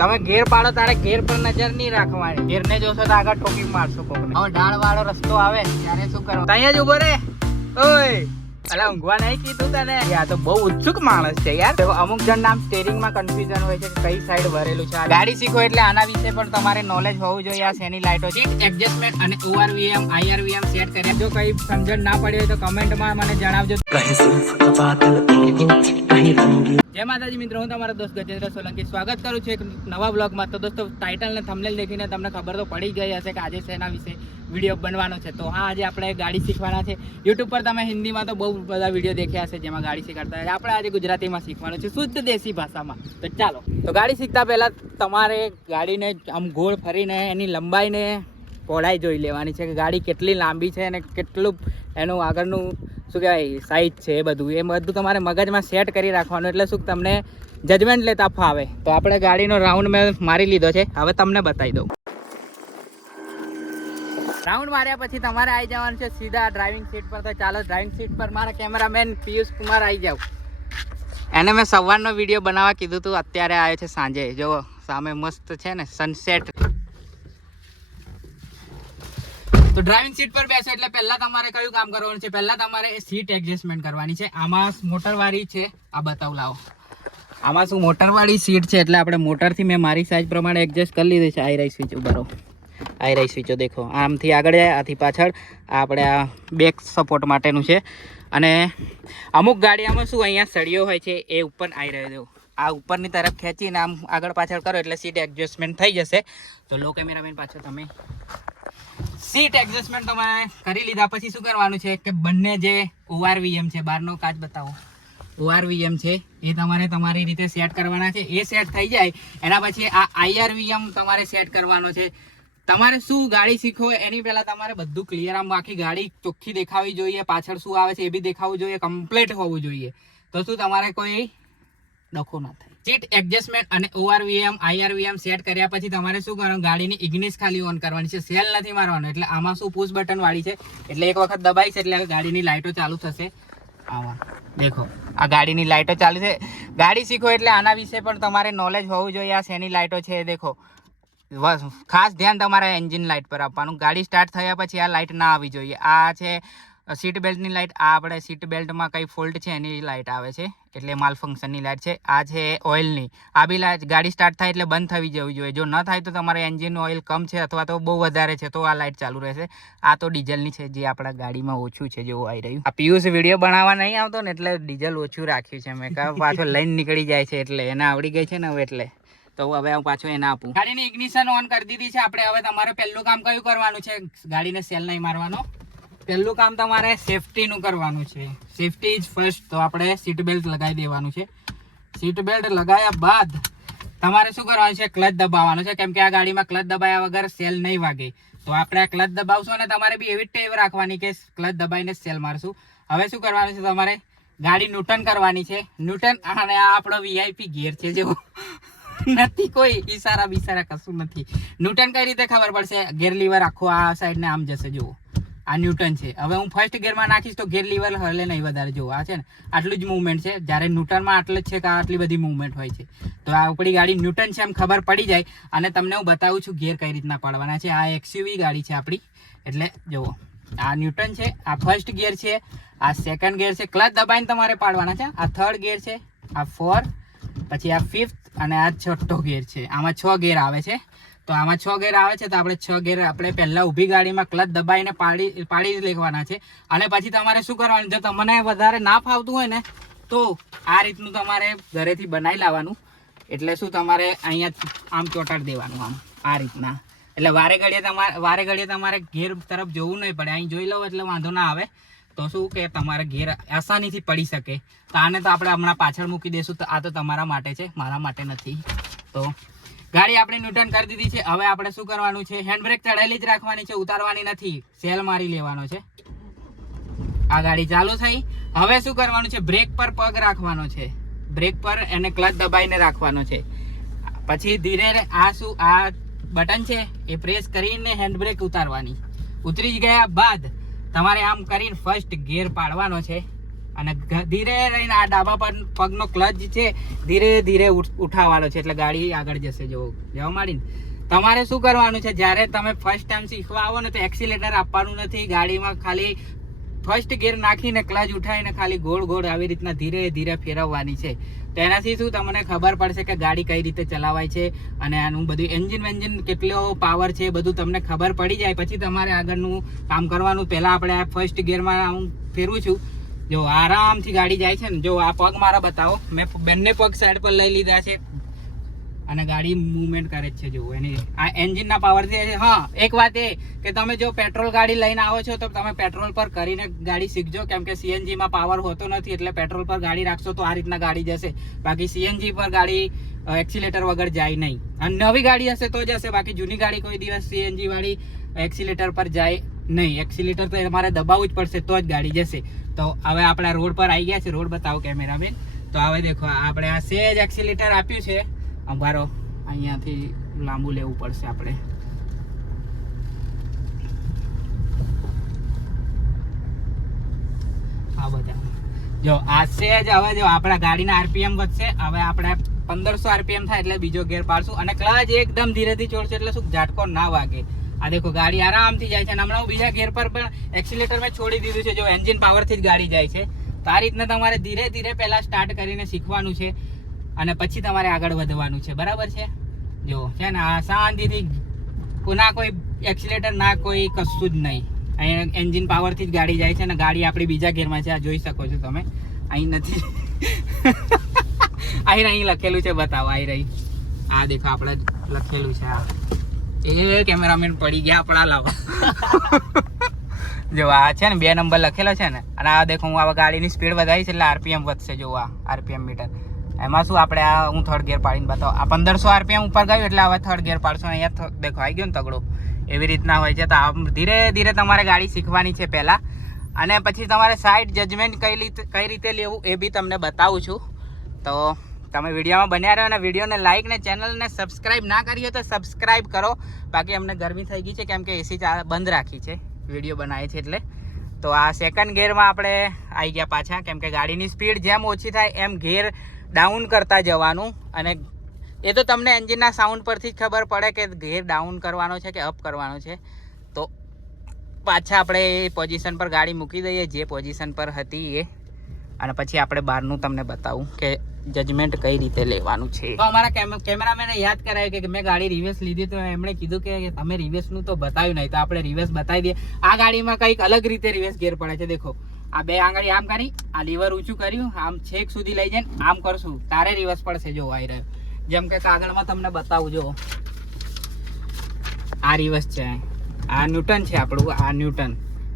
તમે ઘેર પાડો તારે ઘેર પર નજર નહીં રાખવાની. ઘેર ને જોશો તો આગળ ટોકી મારશો કોકને. હવે ઢાળ વાળો રસ્તો આવે ત્યારે શું કરવાનું? અહીંયા જ ઉભો રે. ઓય અલા ઊંઘવા નહીં કીધું તને? આ તો બહુ ઉત્સુક માણસ છે યાર. અમુક જણ નામ સ્ટેરિંગ માં કન્ફ્યુઝન હોય છે કે કઈ સાઈડ ભરેલું છે. ગાડી શીખો એટલે આના વિશે પણ તમારે નોલેજ હોવું જોઈએ. આ શેની લાઈટો છે, એડજસ્ટમેન્ટ અને ORVM IRVM સેટ કર્યા. જો કઈ સમજણ ના પડી હોય તો કમેન્ટમાં મને જણાવજો. જય માતાજી મિત્રો, હું તમારો દોસ્ત ગજેન્દ્ર સોલંકી સ્વાગત કરું છું એક નવા બ્લોગમાં. તો દોસ્તો ટાઇટલ ને થંબનેલ દેખીને તમને ખબર તો પડી ગઈ હશે કે આજે શેના વિશે વિડીયો બનવાનો છે. તો હા, આજે આપણે ગાડી શીખવાના છે. યુટ્યુબ પર તમે હિન્દીમાં તો બહુ બધા વિડીયો દેખ્યા હશે જેમાં ગાડી શીખવાડતા હોય. આપણે આજે ગુજરાતીમાં શીખવાનું છે, શુદ્ધ દેશી ભાષામાં. તો ચાલો. તો ગાડી શીખતા પહેલા તમારે ગાડીને આમ ગોળ ફરીને એની લંબાઈને પહોળાઈ જોઈ લેવાની છે કે ગાડી કેટલી લાંબી છે અને કેટલું એનું આગળનું શું કહેવાય સાઈઝ છે. એ બધું તમારે મગજમાં સેટ કરી રાખવાનું, એટલે શું તમને જજમેન્ટ લેતા ફાવે. તો આપણે ગાડીનો રાઉન્ડ મેં મારી લીધો છે, હવે તમને બતાવી દઉં. રાઉન્ડ માર્યા પછી તમારે આવી જવાનું છે સીધા ડ્રાઇવિંગ સીટ પર. તો ચાલો ડ્રાઇવિંગ સીટ પર મારા કેમેરામેન પિયુષ કુમાર આવી જાવ. એને મેં સવારનો વિડીયો બનાવવા કીધું હતું, અત્યારે આવ્યો છે સાંજે. જો સામે મસ્ત છે ને સનસેટ. તો ડ્રાઇવિંગ સીટ પર બેસો એટલે પહેલા તમારે કયું કામ કરવાનું છે? પહેલા તમારે સીટ એડજસ્ટમેન્ટ કરવાની છે. આમાં મોટરવાળી છે, આ બતાવું લાવો. આમાં શું મોટરવાળી સીટ છે એટલે આપણે મોટરથી મેં મારી સાઈઝ પ્રમાણે એડજસ્ટ કરી લીધી છે. આઈ રહી સ્વિચ ઉભરો, આઈ રહી સ્વિચો દેખો. આમથી આગળ જાય, આથી પાછળ. આપણે આ બેક સપોર્ટ માટેનું છે. અને અમુક ગાડીઓમાં શું અહીંયા સળીઓ હોય છે એ ઉપર આવી રહ્યો છે. આ ઉપરની તરફ ખેંચીને આમ આગળ પાછળ કરો એટલે સીટ એડજસ્ટમેન્ટ થઈ જશે. તો લો કેમેરામેન પાછળ તમે સીટ એડજસ્ટમેન્ટ તમારે કરી લીધા પછી શું કરવાનું છે કે બંને જે ORVM છે, બહારનો કાચ બતાવો, ORVM છે એ તમારે તમારી રીતે સેટ કરવાના છે. એ સેટ થઈ જાય એના પછી આ IRVM તમારે સેટ કરવાનો છે. તમારે શું ગાડી શીખો એની પહેલા તમારે બધું ક્લિયર, આમ આખી ગાડી ચોખ્ખી દેખાવી જોઈએ, પાછળ શું આવે છે એ બી દેખાવું જોઈએ, કમ્પ્લીટ હોવું જોઈએ. તો શું તમારે કોઈ ડખો ના થાય. સીટ એડજસ્ટમેન્ટ અને ORVM IRVM સેટ કર્યા પછી તમારે શું કરવાનું? ગાડીની ઇગ્નિસ ખાલી ઓન કરવાની છે, સેલ નથી મારવાનો. એટલે આમાં શું પુશ બટન વાળી છે એટલે એક વખત દબાઈશ એટલે ગાડીની લાઇટો ચાલુ થશે. આમાં દેખો આ ગાડીની લાઇટો ચાલુ છે. ગાડી શીખો એટલે આના વિશે પણ તમારે નોલેજ હોવું જોઈએ. આ શેની લાઇટો છે એ દેખો. ખાસ ધ્યાન તમારે એન્જિન લાઇટ પર આપવાનું. ગાડી સ્ટાર્ટ થયા પછી આ લાઇટ ના આવી જોઈએ. આ છે સીટ બેલ્ટની લાઇટ. આ આપણે સીટ બેલ્ટમાં કઈ ફોલ્ટ છે એની લાઇટ આવે છે, એટલે માલ ફંક્શનની લાઇટ છે. આ છે ઓઇલની. આ બી લાઇટ ગાડી સ્ટાર્ટ થાય એટલે બંધ થવી જવી જોઈએ. જો ન થાય તો તમારે એન્જિન ઓઇલ કમ છે અથવા તો બહુ વધારે છે તો આ લાઇટ ચાલુ રહેશે. આ તો ડીઝલની છે જે આપણા ગાડીમાં ઓછું છે જેવું આવી રહ્યું. આ પિયુષ વિડીયો બનાવવા નહીં આવતો ને એટલે ડીઝલ ઓછું રાખ્યું છે મેં. પાછો લઈને નીકળી જાય છે એટલે એને આવડી ગઈ છે ને હવે. એટલે તો હવે હું પાછું એને આપું. ગાડીની ઇગ્નિશન ઓન કરી દીધી છે આપણે. હવે તમારે પહેલું કામ કયું કરવાનું છે? ગાડીને સેલ નહીં મારવાનો. પહેલું કામ તમારે સેફટીનું કરવાનું છે. Safety is first. તો આપણે સીટ બેલ્ટ લગાવી દેવાનું છે. સીટ બેલ્ટ લગાવ્યા બાદ તમારે શું કરવાનું છે? ક્લચ દબાવવાનો છે, કેમ કે આ ગાડીમાં ક્લચ દબાવ્યા વગર સેલ નહીં વાગે. તો આપણે આ ક્લચ દબાવશું અને તમારે બી એવી ટેવ રાખવાની કે ક્લચ દબાવીને સેલ મારશું. હવે શું કરવાનું છે? તમારે ગાડી ન્યૂટન કરવાની છે. ન્યૂટન અને આ આપણો VIP ગિયર છે જેવો નથી, કોઈ ઈશારા બિશારા કશું નથી. ન્યૂટન કઈ રીતે ખબર પડશે? ગેર લીવર આખો આ સાઈડ ને આમ જશે. જુઓ આ ન્યૂટન છે. હવે હું ફર્સ્ટ ગિયરમાં નાખીશ તો ગેર લીવર હલે નહીં વધારે. જુઓ આ છે ને આટલું જ મૂવમેન્ટ છે, જ્યારે ન્યૂટનમાં આટલું જ છે કે આટલી બધી મૂવમેન્ટ હોય છે. તો આ ઉપડી ગાડી ન્યૂટન છે એમ ખબર પડી જાય. અને તમને હું બતાવું છું ગેર કઈ રીતના પાડવાના છે. આ XUV ગાડી છે આપણી, એટલે જુઓ આ ન્યૂટન છે, આ ફર્સ્ટ ગિયર છે, આ સેકન્ડ ગિયર છે. ક્લચ દબાઈને તમારે પાડવાના છે. આ થર્ડ ગિયર છે, આ 4, પછી આ 5th અને આ છઠ્ઠો ગેર છે. આમાં 6 ગેર આવે છે. તો આમાં 6 ગેર આવે છે તો આપણે 6 ગેર આપણે પહેલા ઊભી ગાડીમાં ક્લચ દબાઈને પાડી લેવાના છે. અને પછી તમારે શું કરવાનું? જો તમને વધારે ના ફાવતું હોય ને તો આ રીતનું તમારે ઘરેથી બનાવી લાવવાનું. એટલે શું તમારે અહીંયા આમ ચોટાડી દેવાનું, આમ આ રીતના. એટલે વારે ઘડીએ તમારે ઘેર તરફ જોવું નહીં પડે. અહીં જોઈ લો એટલે વાંધો ના આવે. તો શું કે તમારે ઘેર આસાનીથી પડી શકે. તો આને તો આપણે હમણાં પાછળ મૂકી દઈશું. તો આ તો તમારા માટે છે, મારા માટે નથી. તો ગાડી આપણે ન્યૂટન કરી દીધી છે. હવે આપણે શું કરવાનું છે? હેન્ડબ્રેક ચડાયેલી જ રાખવાની છે, ઉતારવાની નથી. સેલ મારી લેવાનો છે. આ ગાડી ચાલુ થઈ. હવે શું કરવાનું છે? બ્રેક પર પગ રાખવાનો છે. બ્રેક પર એને ક્લચ દબાઈને રાખવાનો છે. પછી ધીરે આ બટન છે એ પ્રેસ કરીને હેન્ડબ્રેક ઉતારવાની. ઉતરી ગયા બાદ તમારે આમ કરીને ફર્સ્ટ ગિયર પાડવાનો છે. અને ધીરે રહીને આ ડાબા પગનો ક્લચ છે ધીરે ધીરે ઉઠાવવાનો છે, એટલે ગાડી આગળ જશે. જો જવા માંડીને તમારે શું કરવાનું છે, જ્યારે તમે ફર્સ્ટ ટાઈમ શીખવા આવો ને તો એક્સિલેટર આપવાનું નથી. ગાડીમાં ખાલી ફર્સ્ટ ગિયર નાખીને ક્લચ ઉઠાવીને ખાલી ગોળ ગોળ આવી રીતના ધીરે ધીરે ફેરવવાની છે. તેનાથી શું તમને ખબર પડશે કે ગાડી કઈ રીતે ચલાવાય છે અને આનું બધું એન્જિન કેટલો પાવર છે બધું તમને ખબર પડી જાય. પછી તમારે આગળનું કામ કરવાનું. પહેલાં આપણે આ ફર્સ્ટ ગિયરમાં હું ફેરવું છું. જો આરામથી ગાડી જાય છે ને. જો આ પગ મારા બતાવો, મેં બંને પગ સાઈડ પર લઈ લીધા છે અને ગાડી મૂવમેન્ટ કરે છે. જો એની આ એન્જિનના પાવરથી. હા, એક વાત એ કે તમે જો પેટ્રોલ ગાડી લઈને આવો છો તો તમે પેટ્રોલ પર કરીને ગાડી શીખજો, કેમ કે સીએનજીમાં પાવર હોતો નથી, એટલે પેટ્રોલ પર ગાડી રાખશો તો આ રીતના ગાડી જશે. બાકી સીએનજી પર ગાડી એક્સિલેટર વગર જાય નહીં. અને નવી ગાડી હશે તો જશે, બાકી જૂની ગાડી કોઈ દિવસ સીએનજી વાળી એક્સિલેટર પર જાય નહીં. એક્સિલેટર તો તમારે દબાવવું જ પડશે તો જ ગાડી જશે. તો હવે આપણે રોડ પર આવી ગયા છે. રોડ બતાવો કેમેરામેન. તો હવે દેખો આપણે આ સેજ એક્સિલેટર આપ્યું છે. અંબારો અહીંયાથી લાંબુ લેવું પડશે આપણે. આ બધા જો આ સેજ. હવે જો આપણા ગાડીના આરપીએમ વધશે. હવે આપણે 1500 આરપીએમ થાય એટલે બીજો ગેર પાડશું અને ક્લચ એકદમ ધીરેથી છોડશે એટલે શું ઝાટકો ના વાગે. આ દેખો ગાડી આરામથી જાય છે. અને હમણાં હું બીજા ગેર પર પણ એક્સિલેટર મેં છોડી દીધું છે. જો એન્જિન પાવરથી જ ગાડી જાય છે. તો આ રીતના તમારે ધીરે ધીરે પહેલા સ્ટાર્ટ કરીને શીખવાનું છે અને પછી તમારે આગળ વધવાનું છે. બરાબર છે? જો છે ને આ શાંતિથી ના કોઈ એક્સિલેટર ના કોઈ કશું જ નહીં. અહીં એન્જિન પાવરથી જ ગાડી જાય છે અને ગાડી આપણી બીજા ગેરમાં છે. આ જોઈ શકો છો તમે. અહીં નથી અહીં લખેલું છે, બતાવો. અહીં રહી આ દેખો આપણે લખેલું છે. આ એ કેમેરામેન પડી ગયા આપણા લાવો. જો આ છે ને 2 નંબર લખેલો છે ને. અને આ દેખો હું આ ગાડીની સ્પીડ વધારીશ એટલે આરપીએમ વધશે. જો આ આરપીએમ મીટર. એમાં શું આપણે આ હું થર્ડ ગિયર પાડીને બતાવો. આ 1500 આરપીએમ ઉપર ગયું એટલે હવે થર્ડ ગિયર પાડશો. અહીંયા દેખો આવી ગયો ને તગડો. એવી રીતના હોય છે. તો આમ ધીરે ધીરે તમારે ગાડી શીખવાની છે પહેલાં. અને પછી તમારે સાઈડ જજમેન્ટ કઈ રીતે લેવું એ બી તમને બતાવું છું. તો તમે વિડીયોમાં બન્યા રહો અને વિડીયોને લાઈક ને ચેનલને સબસ્ક્રાઈબ ના કરી હોય તો સબસ્ક્રાઈબ કરો. બાકી અમને ગરમી થઈ ગઈ છે કેમ કે એસી બંધ રાખી છે વિડીયો બનાવે છે એટલે. તો આ સેકન્ડ ગિયરમાં આપણે આવી ગયા પાછા, કેમ કે ગાડીની સ્પીડ જેમ ઓછી થાય એમ ગિયર ડાઉન કરતા જવાનું. અને એ તો તમને એન્જિનના સાઉન્ડ પરથી જ ખબર પડે કે ગિયર ડાઉન કરવાનો છે કે અપ કરવાનો છે. તો પાછા આપણે એ પોઝિશન પર ગાડી મૂકી દઈએ જે પોઝિશન પર હતી એ. અને પછી આપણે બહારનું તમને બતાવું કે જજમેન્ટ કઈ રીતે લેવાનું છે. તો અમારા કેમેરામેને યાદ કરાવ્યું કે મેં ગાડી રિવર્સ લીધી તો એમણે કીધું કે તમે રિવર્સનું તો બતાવ્યું નહીં, તો આપણે રિવર્સ બતાવી દઈએ. આ ગાડીમાં કંઈક અલગ રીતે રિવર્સ ગિયર પડે છે. દેખો આ 2 આંગળી આમ કરી, આ લીવર ઊંચું કર્યું, આમ છેક સુધી લઈ જઈને આમ કરશું તારે રિવર્સ પડશે. જો આવી રહ્યો જેમ કે કાગળમાં તમને બતાવું. જો આ રિવર્સ છે, આ ન્યૂટન છે આપણું, આ ન્યૂટન.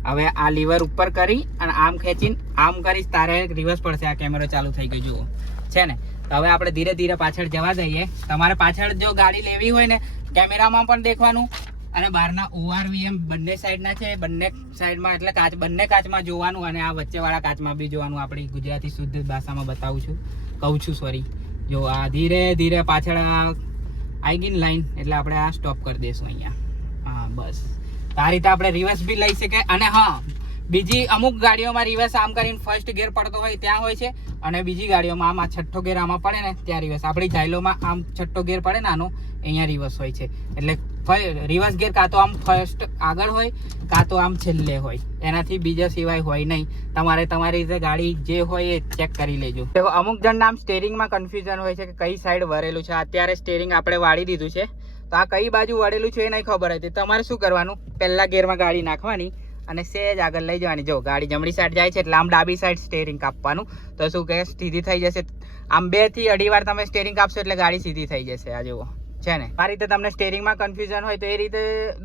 હવે આ લીવર ઉપર કરી અને આમ ખેંચીને આમ કરીશ તારે રિવર્સ પડશે. આ કેમેરો ચાલુ થઈ ગયો જુઓ છે ને. તો હવે આપણે ધીરે ધીરે પાછળ જવા દઈએ. તમારે પાછળ જો ગાડી લેવી હોય ને કેમેરામાં પણ દેખવાનું અને બહારના ORVM બંને સાઈડના છે. બંને સાઈડમાં એટલે બંને કાચમાં જોવાનું અને આ વચ્ચેવાળા કાચમાં બી જોવાનું. આપણી ગુજરાતી શુદ્ધ ભાષામાં કહું છું સોરી. જો આ ધીરે ધીરે પાછળ આવી ગઈ ને લાઈન એટલે આપણે આ સ્ટોપ કરી દઈશું અહીંયા. હા બસ. આ રીતે આપણે રિવર્સ બી લઈ શકીએ. અને હા, બીજી અમુક ગાડીઓમાં રિવર્સ આમ કરીને ફર્સ્ટ ગિયર પડતો હોય ત્યાં હોય છે અને બીજી ગાડીઓમાં આમ આ છઠ્ઠો ગિયર આમાં પડે ને ત્યાં રિવર્સ. આપણી જાયલોમાં આમ છઠ્ઠો ગિયર પડે ને આનો અહીંયા રિવર્સ હોય છે. એટલે રિવર્સ ગિયર કાં તો આમ ફર્સ્ટ આગળ હોય કાં તો આમ છેલ્લે હોય. એનાથી બીજા સિવાય હોય નહીં. તમારે તમારી રીતે ગાડી જે હોય એ ચેક કરી લેજો. અમુક જણ આમ સ્ટેરિંગમાં કન્ફ્યુઝન હોય છે કે કઈ સાઈડ વળેલું છે. અત્યારે સ્ટેરિંગ આપણે વાળી દીધું છે તો આ કઈ બાજુ વળેલું છે એ નહીં ખબર હતી. તમારે શું કરવાનું, પહેલા ગિયરમાં ગાડી નાખવાની અને સેજ આગળ લઈ જવાની. જો ગાડી જમણી સાઈડ જાય છે એટલે આમ ડાબી સાઈડ સ્ટેરિંગ કાપવાનું. તો શું કહે સીધી થઈ જશે. આમ 2 થી 2.5 વાર તમે સ્ટેરિંગ કાપશો એટલે ગાડી સીધી થઈ જશે. આ જુઓ છે ને. આ રીતે તમને સ્ટેરિંગમાં કન્ફ્યુઝન હોય તો એ રીતે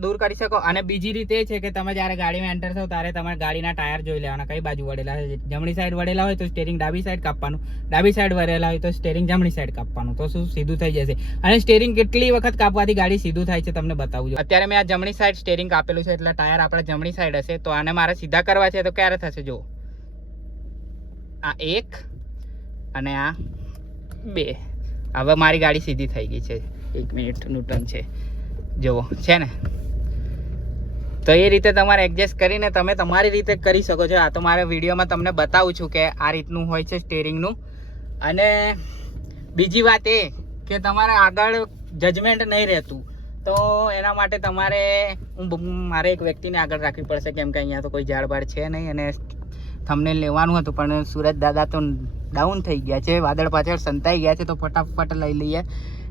દૂર કરી શકો. અને બીજી રીતે એ છે કે તમે જ્યારે ગાડીમાં એન્ટર થાવ ત્યારે તમારે ગાડીના ટાયર જોઈ લેવાના કઈ બાજુ વળેલા છે. જમણી સાઈડ વળેલા હોય તો સ્ટેરિંગ ડાબી સાઈડ કાપવાનું, ડાબી સાઈડ વળેલા હોય તો સ્ટેરિંગ જમણી સાઈડ કાપવાનું. તો શું સીધું થઈ જશે. અને સ્ટેરિંગ કેટલી વખત કાપવાથી ગાડી સીધું થાય છે તમને બતાવું છું. અત્યારે મેં આ જમણી સાઈડ સ્ટેરિંગ કાપેલું છે એટલે ટાયર આપણે જમણી સાઈડ હશે. તો આને મારે સીધા કરવા છે તો ક્યારે થશે. જો આ 1 અને આ 2. હવે મારી ગાડી સીધી થઈ ગઈ છે. 1 મિનિટ ન્યૂટન છે જુઓ છે ને. તો એ રીતે તમારે એડજસ્ટ કરીને તમે તમારી રીતે કરી શકો છો. આ તો મારા વિડીયોમાં તમને બતાવું છું કે આ રીતનું હોય છે સ્ટેરિંગનું. અને બીજી વાત એ કે તમારે આગળ જજમેન્ટ નહીં રહેતું, તો એના માટે તમારે મારે એક વ્યક્તિને આગળ રાખવી પડશે, કેમ કે અહીંયા તો કોઈ ઝાડબાડ છે નહીં અને થંબનેલ લેવાનું હતું પણ સુરજ દાદા તો ડાઉન થઈ ગયા છે, વાદળ પાછળ સંતાઈ ગયા છે, તો ફટાફટ લઈ લઈએ,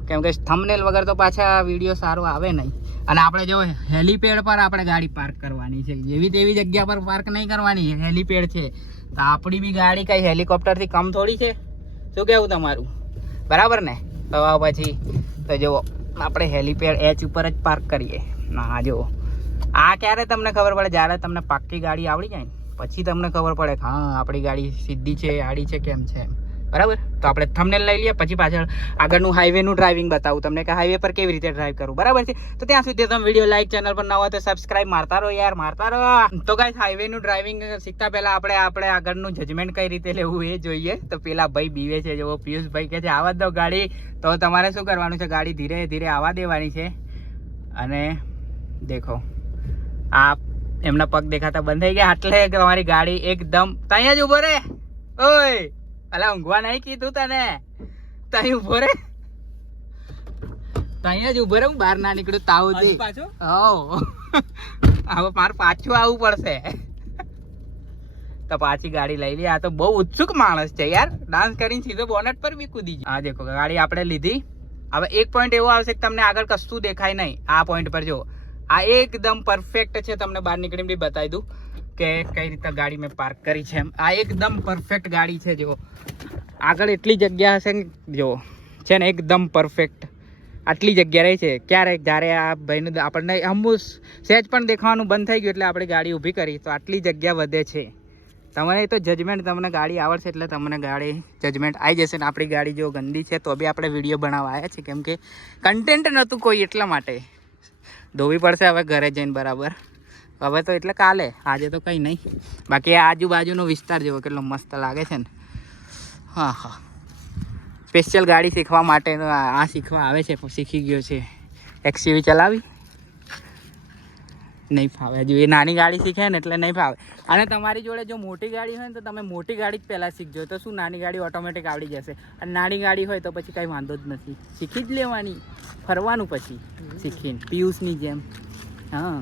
કેમ કે થંબનેલ વગર તો પાછા વિડીયો સારો આવે નહીં. અને આપણે જો હેલીપેડ પર આપણે ગાડી પાર્ક કરવાની છે, જેવી તેવી જગ્યા પર પાર્ક નહીં કરવાની, હેલીપેડ છે તો આપણી બી ગાડી કઈ હેલિકોપ્ટરથી કમ થોડી છે. શું કહેવું તમારું? બરાબર ને? તો પછી તો જુઓ આપણે હેલીપેડ એચ ઉપર જ પાર્ક કરીએ. હા જુઓ, આ ક્યારે તમને ખબર પડે? જ્યારે તમને પાક્કી ગાડી આવડી જાય ને પછી તમને ખબર પડે કે હા આપણી ગાડી સીધી છે, આડી છે, કેમ છે, બરાબર. તો આપણે થંબનેલ લઈ લઈએ, પછી પાછળ આગળનું હાઈવેનું ડ્રાઇવિંગ બતાવું તમને કે હાઈવે પર કેવી રીતે ડ્રાઈવ કરવું, બરાબર છે. તો ત્યાં સુધી તમે વિડીયો લાઈક, ચેનલ પર ન હોય તો સબસ્ક્રાઇબ મારતા રહો યાર, મારતા રહો. તો ગાઈસ હાઈવેનું ડ્રાઇવિંગ શીખતા પહેલા આપણે આગળનું જજમેન્ટ કઈ રીતે લેવું એ જોઈએ. તો પેલા ભાઈ બીવે છે, જો પિયુષભાઈ કહે છે આવવા દો ગાડી, તો તમારે શું કરવાનું છે? ગાડી ધીરે ધીરે આવવા દેવાની છે. અને દેખો આ એમના પગ દેખાતા બંધ થઈ ગયા, એટલે તમારી ગાડી એકદમ ત્યાં જ ઉભો રે. ઓય અલા ઊંઘવા નહીં કીધું તને, ત્યાં ઉભો રે, ત્યાં જ ઉભો રે, હું બહાર ના નીકળ્યું તાવ થી. હવે મારે પાછું આવવું પડશે. તો પાછી ગાડી લઈ લે. આ તો બહુ ઉત્સુક માણસ છે યાર, ડાન્સ કરીને સીધો બોનેટ પર બી કૂદી જાય. હા દેખો ગાડી આપણે લીધી. હવે એક પોઈન્ટ એવો આવશે કે તમને આગળ કશું દેખાય નહીં. આ પોઈન્ટ પર જો આ એકદમ પરફેક્ટ છે, તમને બહાર નીકળીને બી બતાવી દઉં કે કઈ રીતે ગાડી મેં પાર્ક કરી છે. આ એકદમ પરફેક્ટ ગાડી છે. જો આગળ એટલી જગ્યા હશે જો છે ને, એકદમ પરફેક્ટ આટલી જગ્યા રહી છે. ક્યારે જ્યારે આ ભાઈને આપણને હમું સહેજ પણ દેખાવાનું બંધ થઈ ગયું એટલે આપણે ગાડી ઊભી કરી, તો આટલી જગ્યા વધે છે. તમારે તો જજમેન્ટ, તમને ગાડી આવડશે એટલે તમને ગાડી જજમેન્ટ આવી જશે. ને આપણી ગાડી જો ગંદી છે તો બી આપણે વિડીયો બનાવવા આવ્યા છે, કેમ કે કન્ટેન્ટ નહોતું કોઈ, એટલા માટે ધોવી પડશે હવે ઘરે જઈને બરાબર. હવે તો એટલે કાલે, આજે તો કંઈ નહીં. બાકી આ આજુબાજુનો વિસ્તાર જેવો કેટલો મસ્ત લાગે છે ને. હા હા, સ્પેશિયલ ગાડી શીખવા માટે આ શીખવા આવે છે, શીખી ગયો છે. એક્સયુવી ચલાવી નહીં ફાવે હજુ, એ નાની ગાડી શીખે ને એટલે નહીં ફાવે. અને તમારી જોડે જો મોટી ગાડી હોય ને તો તમે મોટી ગાડી જ પહેલાં શીખજો, તો શું નાની ગાડી ઓટોમેટિક આવડી જશે. અને નાની ગાડી હોય તો પછી કાંઈ વાંધો જ નથી, શીખી જ લેવાની, ફરવાનું પછી શીખીને પિયુષની જેમ. હા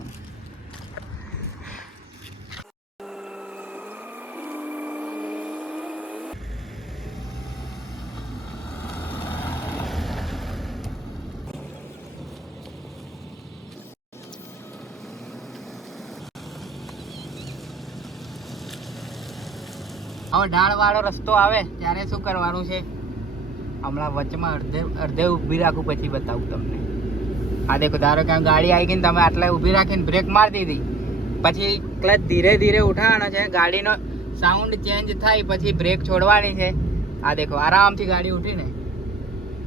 હવે ઢાળવાળો રસ્તો આવે ત્યારે શું કરવાનું છે? હમણાં વચમાં અડધે ઊભી રાખું પછી બતાવું તમને. આ દેખો, ધારો કે ગાડી આવી ગઈ ને તમે આટલા ઊભી રાખીને બ્રેક મારી દીધી, પછી ક્લચ ધીરે ધીરે ઉઠાવવાનો છે, ગાડીનો સાઉન્ડ ચેન્જ થાય પછી બ્રેક છોડવાની છે. આ દેખો આરામથી ગાડી ઉઠીને.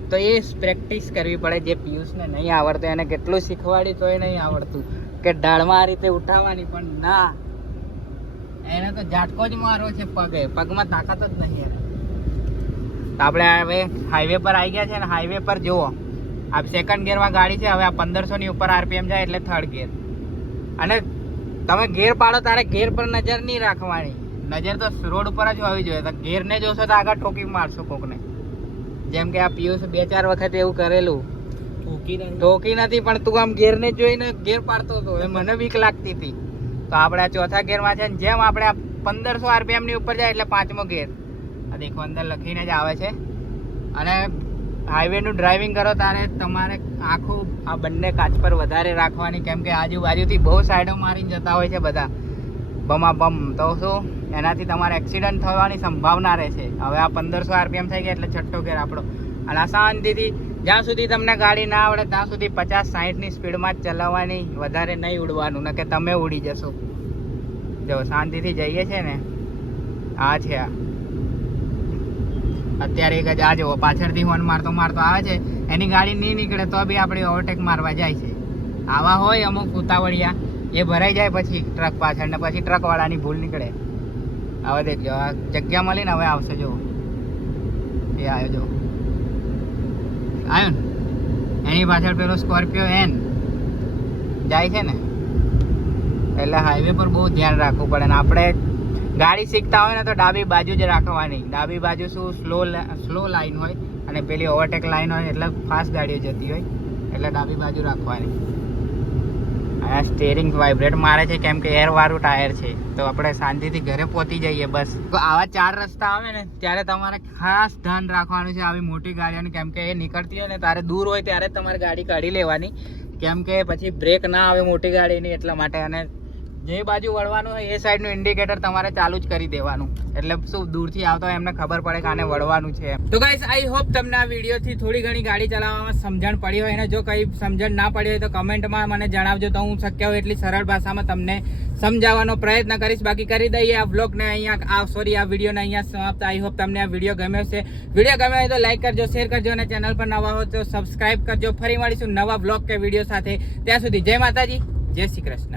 તો એ પ્રેક્ટિસ કરવી પડે. જે પિયુષને નહીં આવડતું એને કેટલું શીખવાડી તોય નહીં આવડતું કે ઢાળમાં આ રીતે ઉઠાવવાની, પણ ના, એને તો ઝાટકો જ મારો છે પગે, પગમાં તાકાત જ નહીં. આપણે હવે હાઈવે પર આવી ગયા છે ને, હાઈવે પર જુઓ આ સેકન્ડ ગિયરમાં ગાડી છે. હવે આ 1500 ની ઉપર RPM જાય એટલે થર્ડ ગિયર. અને તમે ગેર પાડો તારે ગેર પર નજર નહીં રાખવાની, નજર તો રોડ ઉપર જ હોવી જોઈએ. તો ગેરને જોશો તો આગળ ઠોકી મારશો કોકને. જેમ કે આ પિયુષ 2-4 વખત એવું કરેલું, ઠોકી નથી પણ તું આમ ગેરને જોઈને ગેર પાડતો હતો, એ મને બીક લાગતી હતી. તો આપણે આ ચોથા ગેરમાં છે ને, જેમ આપણે આ 1500 RPM ની ઉપર જાય એટલે 5મો ગેર. આ દેખો અંદર લખીને જ આવે છે. અને હાઈવેનું ડ્રાઇવિંગ કરો ત્યારે તમારે આખું આ બંને કાચ પર વધારે રાખવાની, કેમ કે આજુબાજુથી બહુ સાઈડો મારીને જતા હોય છે બધા બમાબમ. તો શું એનાથી તમારે એક્સિડન્ટ થવાની સંભાવના રહે છે. હવે આ 1500 RPM થઈ ગયા એટલે છઠ્ઠો ગેર આપણો. અને આ શાંતિથી જ્યાં સુધી તમને ગાડી ના આવડે ત્યાં સુધી 50-60 ની સ્પીડમાં જ ચલાવવાની, વધારે નહીં ઉડવાનું, ને કે તમે ઉડી જશો. જો શાંતિથી જઈએ છે ને, આ છે આ અત્યારે એક જ આ જુઓ પાછળથી હોર્ન મારતો મારતો આવે છે, એની ગાડી નહીં નીકળે તો બી આપણે ઓવરટેક મારવા જાય છે. આવા હોય અમુક ઉતાવળિયા, એ ભરાઈ જાય પછી ટ્રક પાછળ, ને પછી ટ્રકવાળાની ભૂલ નીકળે. હવે દેખજો આ જગ્યા મળીને હવે આવશે. જો એ આવ્યો, જો આવ્યો ને, એની પાછળ પેલો સ્કોર્પિયો એન જાય છે ને. એટલે હાઈવે પર બહુ ધ્યાન રાખવું પડે ને આપણે ગાડી શીખતા હોય ને તો ડાબી બાજુ જ રાખવાની. ડાબી બાજુ શું સ્લો લાઈન હોય અને પેલી ઓવરટેક લાઈન હોય એટલે ફાસ્ટ ગાડીઓ જતી હોય એટલે ડાબી બાજુ રાખવાની. આ સ્ટેરિંગ વાઇબ્રેટ મારે છે કેમ કે એર વાળું ટાયર છે તો આપણે શાંતિથી ઘરે પહોંચી જઈએ બસ. તો આવા 4 રસ્તા આવે ને ત્યારે તમારે ખાસ ધ્યાન રાખવાનું છે આવી મોટી ગાડીઓને, કેમ કે એ નીકળતી હોય ને તારે દૂર હોય ત્યારે તમારે ગાડી કાઢી લેવાની, કેમ કે પછી બ્રેક ના આવે મોટી ગાડીની એટલા માટે. અને જે બાજુ વળવાનું હોય એ સાઈડનું ઇન્ડિકેટર તમારે ચાલુ જ કરી દેવાનું, એટલે શું દૂરથી આવતો હોય એમને ખબર પડે કે આને વળવાનું છે. તો ગાઈસ આઈ હોપ તમને આ વિડીયોથી થોડી ઘણી ગાડી ચલાવવામાં સમજણ પડી હોય, અને જો કંઈ સમજણ ના પડી હોય તો કમેન્ટમાં મને જણાવજો, તો હું શક્ય હોય એટલી સરળ ભાષામાં તમને સમજાવવાનો પ્રયત્ન કરીશ. બાકી કરી દઈએ આ વ્લોગને અહીંયા, આ વિડીયોને અહીંયા સમાપ્ત. આઈ હોપ તમને આ વિડીયો ગમ્યો છે. વિડીયો ગમ્યો હોય તો લાઈક કરજો, શેર કરજો અને ચેનલ પર નવા હો તો સબસ્ક્રાઇબ કરજો. ફરી મળીશું નવા વ્લોગ કે વિડીયો સાથે. ત્યાં સુધી જય માતાજી, જય શ્રી કૃષ્ણ.